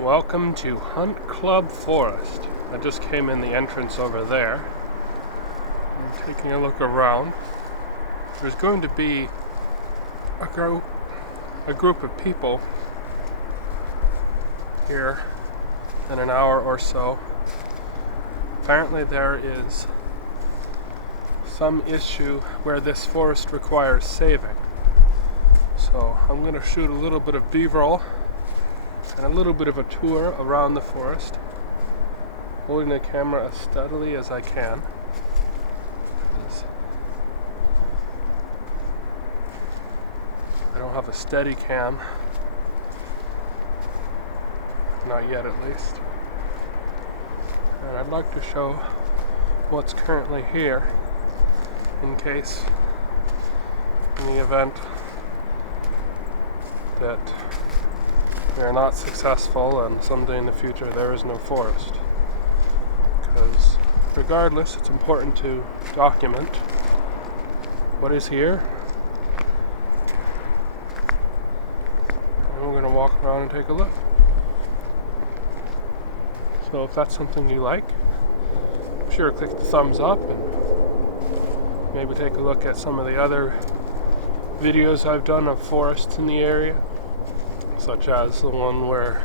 Welcome to Hunt Club Forest. I just came in the entrance over there. I'm taking a look around. There's going to be a group of people here in an hour or so. Apparently there is some issue where this forest requires saving. So I'm going to shoot a little bit of B-roll and a little bit of a tour around the forest, holding the camera as steadily as I can. I don't have a steady cam, not yet at least. And I'd like to show what's currently here in case, in the event that we are not successful and someday in the future there is no forest. Because regardless, it's important to document what is here. And we're going to walk around and take a look. So if that's something you like, be sure to click the thumbs up and maybe take a look at some of the other videos I've done of forests in the area, such as the one where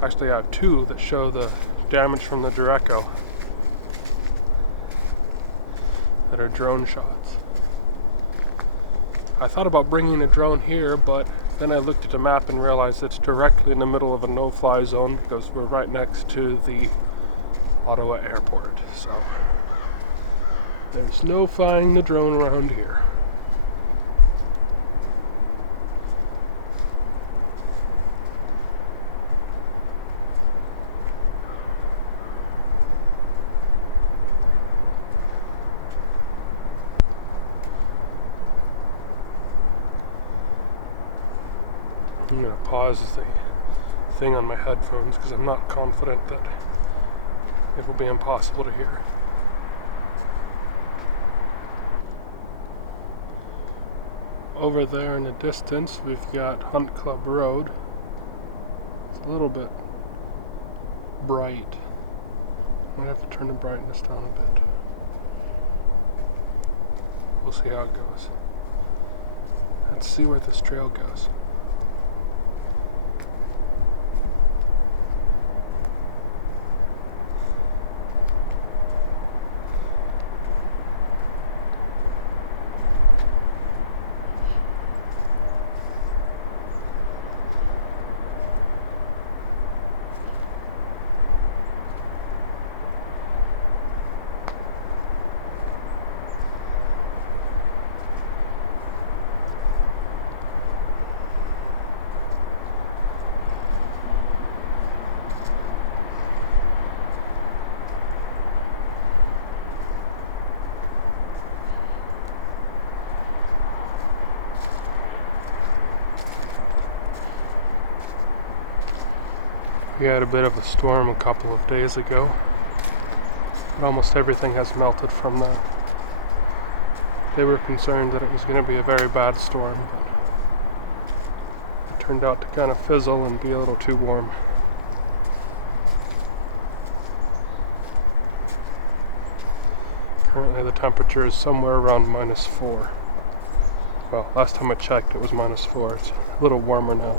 actually I have two that show the damage from the Dureco that are drone shots. I thought about bringing a drone here, but then I looked at the map and realized it's directly in the middle of a no-fly zone because we're right next to the Ottawa airport. So there's no flying the drone around here. I'm going to pause the thing on my headphones because I'm not confident that it will be impossible to hear. Over there in the distance we've got Hunt Club Road. It's a little bit bright. I might have to turn the brightness down a bit. We'll see how it goes. Let's see where this trail goes. We had a bit of a storm a couple of days ago, but almost everything has melted from that. They were concerned that it was going to be a very bad storm, but it turned out to kind of fizzle and be a little too warm. Currently the temperature is somewhere around -4. Well, last time I checked it was -4. It's a little warmer now.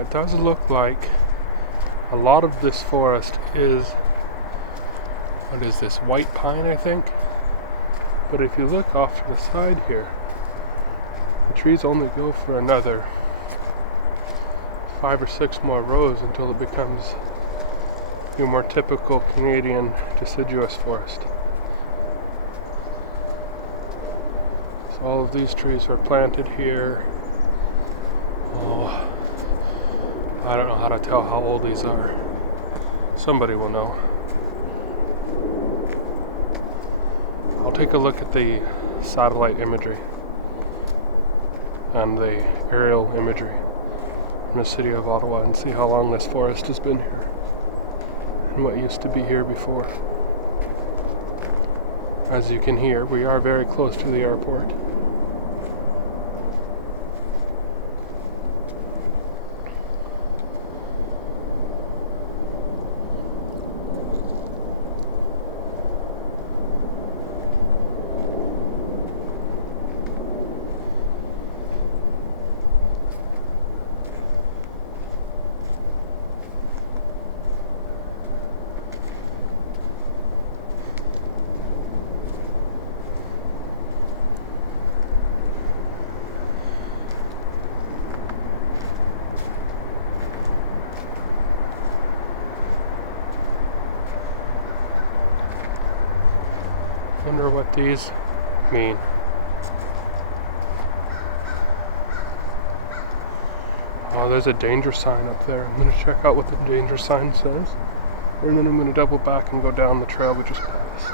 It does look like a lot of this forest is, what is this, white pine I think? But if you look off to the side here, the trees only go for another 5 or 6 more rows until it becomes your more typical Canadian deciduous forest. So all of these trees are planted here. I don't know how to tell how old these are. Somebody will know. I'll take a look at the satellite imagery. and the aerial imagery from the city of Ottawa and see how long this forest has been here and what used to be here before. As you can hear, we are very close to the airport. Wonder what these mean. Oh, there's a danger sign up there. I'm going to check out what the danger sign says, and then I'm going to double back and go down the trail we just passed.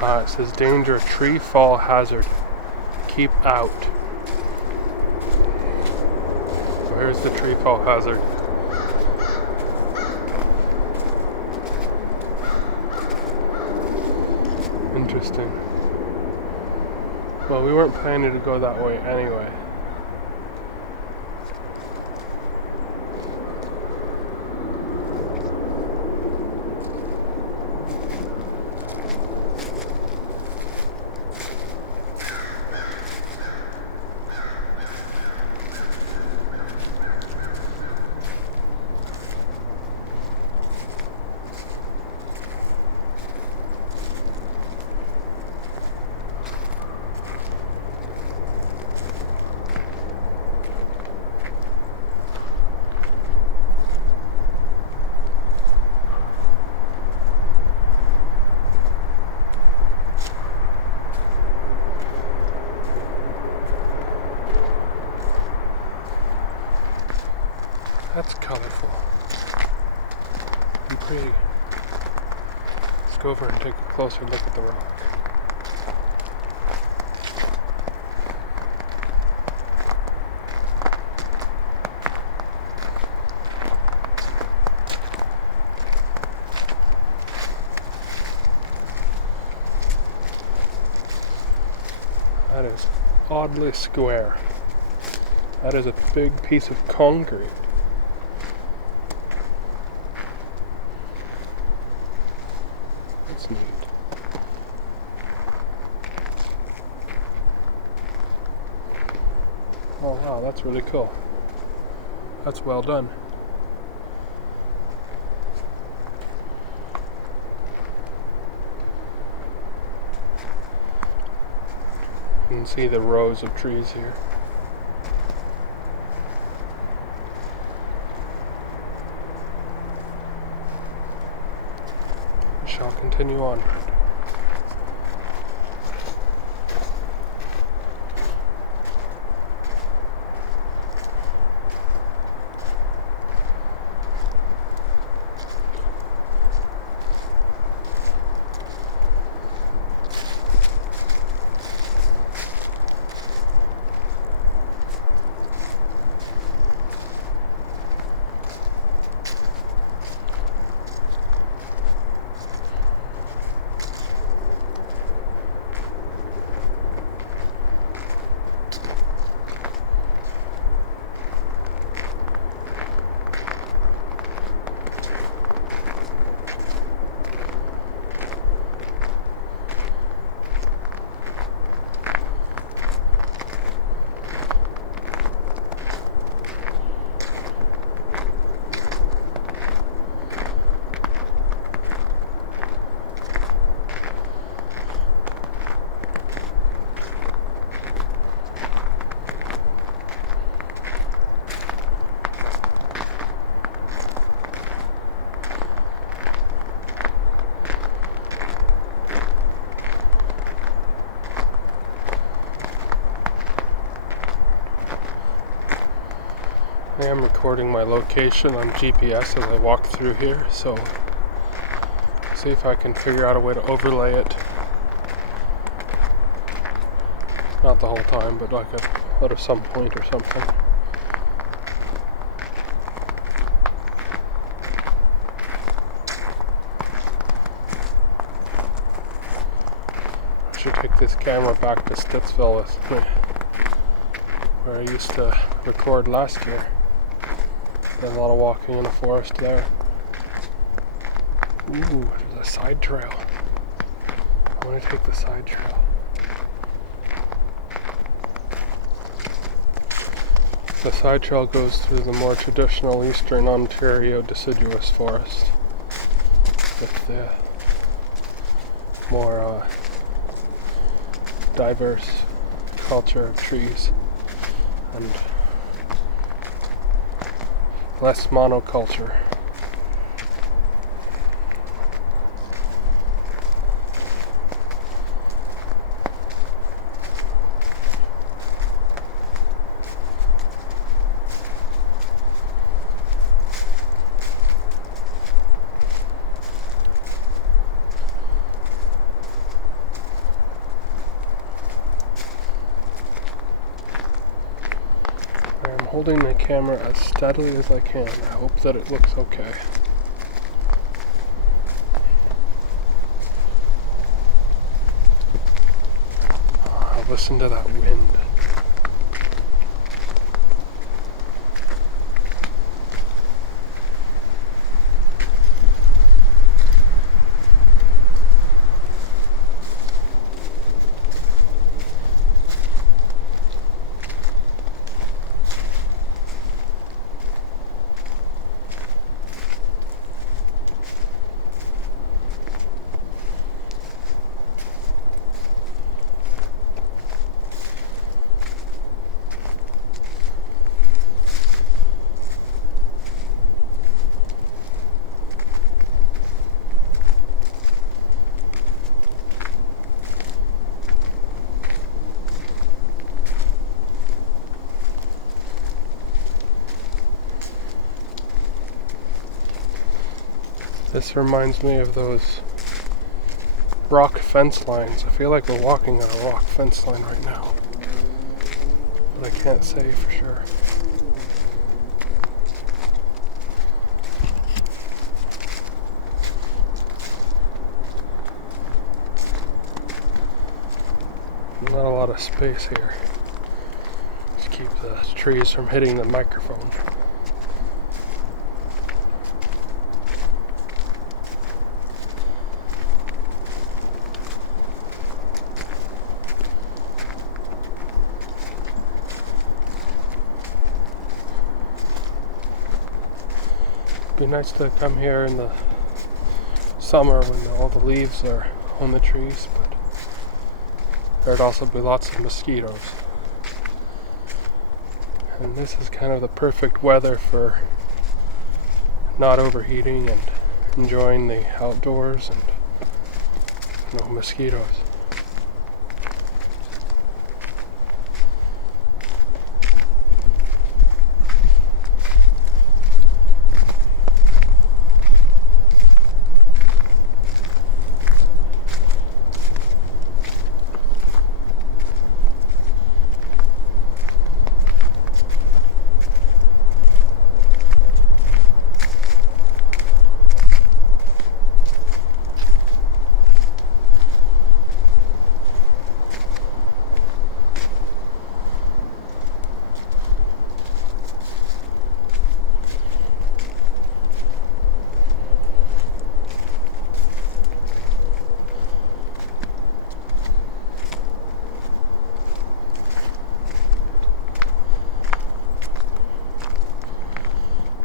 It says danger, tree fall hazard. Keep out. Here's the tree fall hazard. Interesting. Well, we weren't planning to go that way anyway. That's colorful and pretty. Let's go over and take a closer look at the rock. That is oddly square. That is a big piece of concrete. That's neat. Oh wow, that's really cool. That's well done. You can see the rows of trees here. We shall continue onward. I am recording my location on GPS as I walk through here, so See if I can figure out a way to overlay it. Not the whole time, but like at some point or something. I should take this camera back to Stittsville with me, where I used to record last year. Did a lot of walking in the forest there. Ooh, there's a side trail. I want to take the side trail. The side trail goes through the more traditional eastern Ontario deciduous forest with the more diverse culture of trees and less monoculture. I'm holding the camera as steadily as I can. I hope that it looks okay. Oh, listen to that wind. This reminds me of those rock fence lines. I feel like we're walking on a rock fence line right now, but I can't say for sure. Not a lot of space here. Just keep the trees from hitting the microphone. It'd be nice to come here in the summer when all the leaves are on the trees, but there'd also be lots of mosquitoes. And this is kind of the perfect weather for not overheating and enjoying the outdoors and no mosquitoes.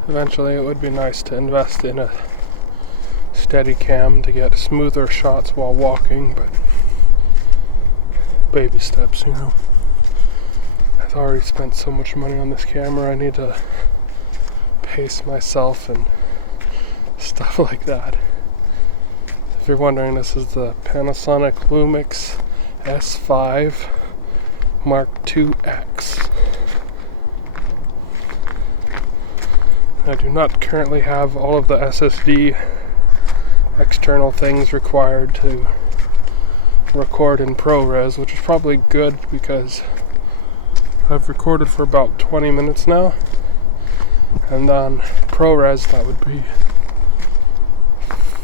Eventually it would be nice to invest in a Steadicam to get smoother shots while walking, but baby steps, you know. I've already spent so much money on this camera, I need to pace myself and stuff like that. If you're wondering, this is the Panasonic Lumix S5 Mark II-X. I do not currently have all of the SSD external things required to record in ProRes, which is probably good because I've recorded for about 20 minutes now, and on ProRes that would be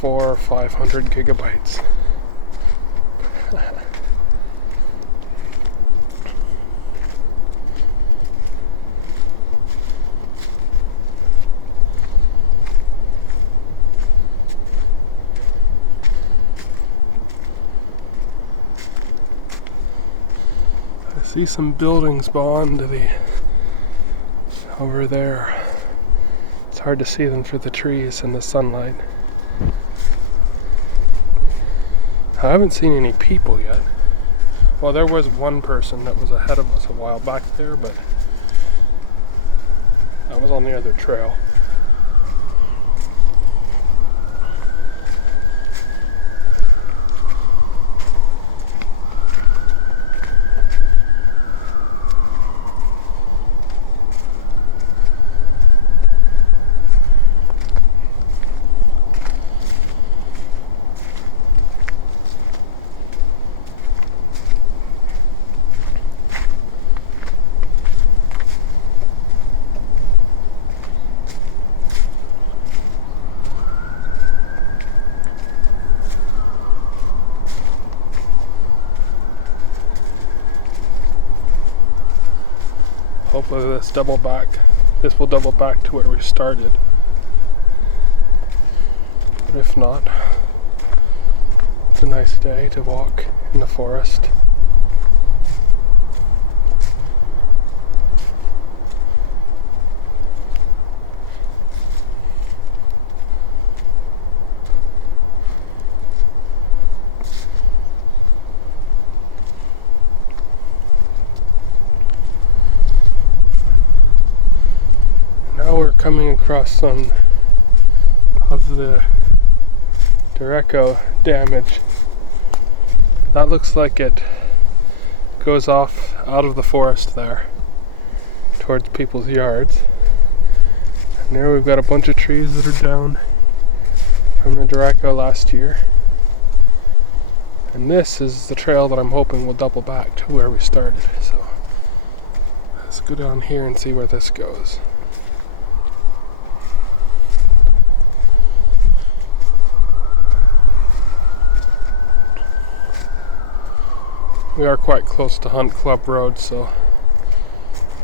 400 or 500 gigabytes. I see some buildings beyond over there. It's hard to see them through the trees and the sunlight. I haven't seen any people yet. Well, there was one person that was ahead of us a while back there, but that was on the other trail. Hopefully this will double back to where we started. But if not, it's a nice day to walk in the forest. Now we're coming across some of the Derecho damage. That looks like it goes off out of the forest there towards people's yards. And there we've got a bunch of trees that are down from the Derecho last year. And this is the trail that I'm hoping will double back to where we started. So let's go down here and see where this goes. We are quite close to Hunt Club Road, so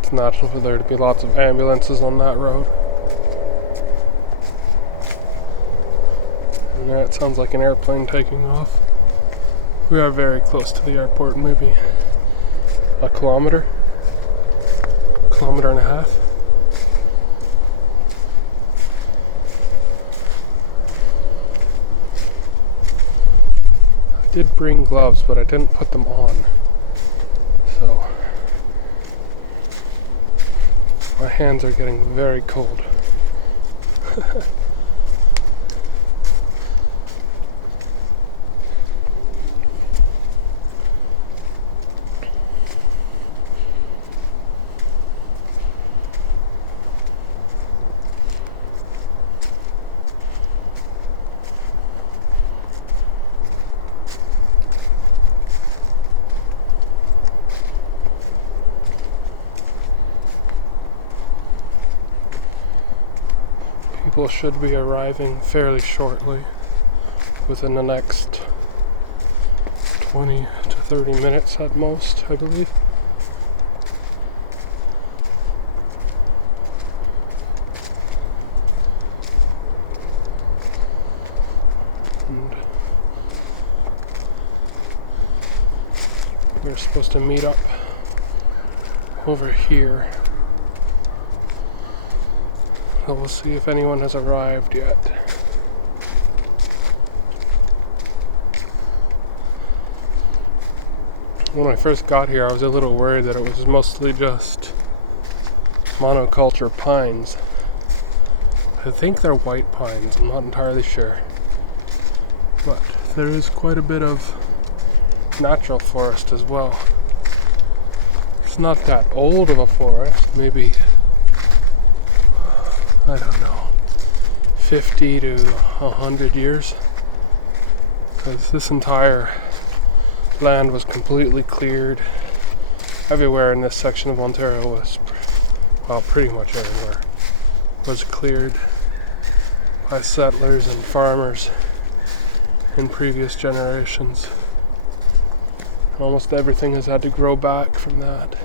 it's natural for there to be lots of ambulances on that road. And that sounds like an airplane taking off. We are very close to the airport, maybe a kilometer and a half. I did bring gloves, but I didn't put them on, so my hands are getting very cold. People should be arriving fairly shortly, within the next 20 to 30 minutes at most, I believe. And we're supposed to meet up over here. So we'll see if anyone has arrived yet. When I first got here, I was a little worried that it was mostly just monoculture pines. I think they're white pines, I'm not entirely sure. But there is quite a bit of natural forest as well. It's not that old of a forest, maybe, I don't know, 50 to 100 years. because this entire land was completely cleared. Everywhere in this section of Ontario was, well, pretty much everywhere, was cleared by settlers and farmers in previous generations. Almost everything has had to grow back from that.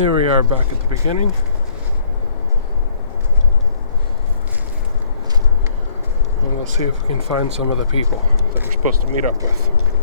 Here we are back at the beginning. And we'll see if we can find some of the people that we're supposed to meet up with.